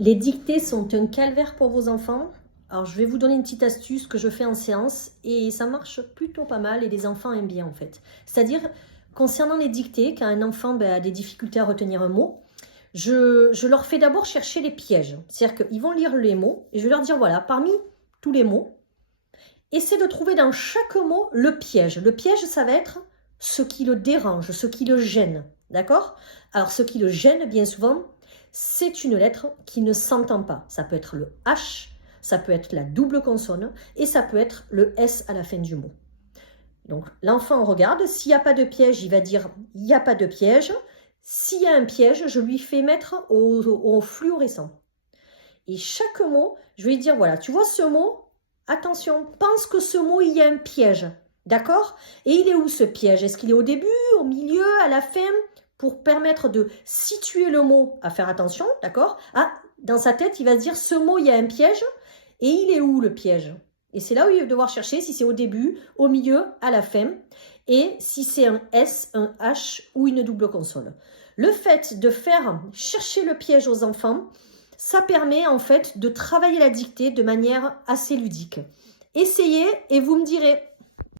Les dictées sont un calvaire pour vos enfants. Alors, je vais vous donner une petite astuce que je fais en séance et ça marche plutôt pas mal et les enfants aiment bien en fait. C'est-à-dire, concernant les dictées, quand un enfant a des difficultés à retenir un mot, je leur fais d'abord chercher les pièges. C'est-à-dire qu'ils vont lire les mots et je vais leur dire, voilà, parmi tous les mots, essaie de trouver dans chaque mot le piège. Le piège, ça va être ce qui le dérange, ce qui le gêne. D'accord? Alors, ce qui le gêne, bien souvent, c'est une lettre qui ne s'entend pas. Ça peut être le H, ça peut être la double consonne et ça peut être le S à la fin du mot. Donc, l'enfant regarde. S'il n'y a pas de piège, il va dire « il n'y a pas de piège ». S'il y a un piège, je lui fais mettre au fluorescent. Et chaque mot, je vais lui dire, voilà, tu vois ce mot? Attention, pense que ce mot, il y a un piège. D'accord? Et il est où ce piège? Est-ce qu'il est au début, au milieu, à la fin? Pour permettre de situer le mot, à faire attention, d'accord? Ah, dans sa tête, il va se dire, ce mot, il y a un piège. Et il est où le piège? Et c'est là où il va devoir chercher si c'est au début, au milieu, à la fin. Et si c'est un S, un H ou une double consonne. Le fait de faire chercher le piège aux enfants, ça permet en fait de travailler la dictée de manière assez ludique. Essayez et vous me direz.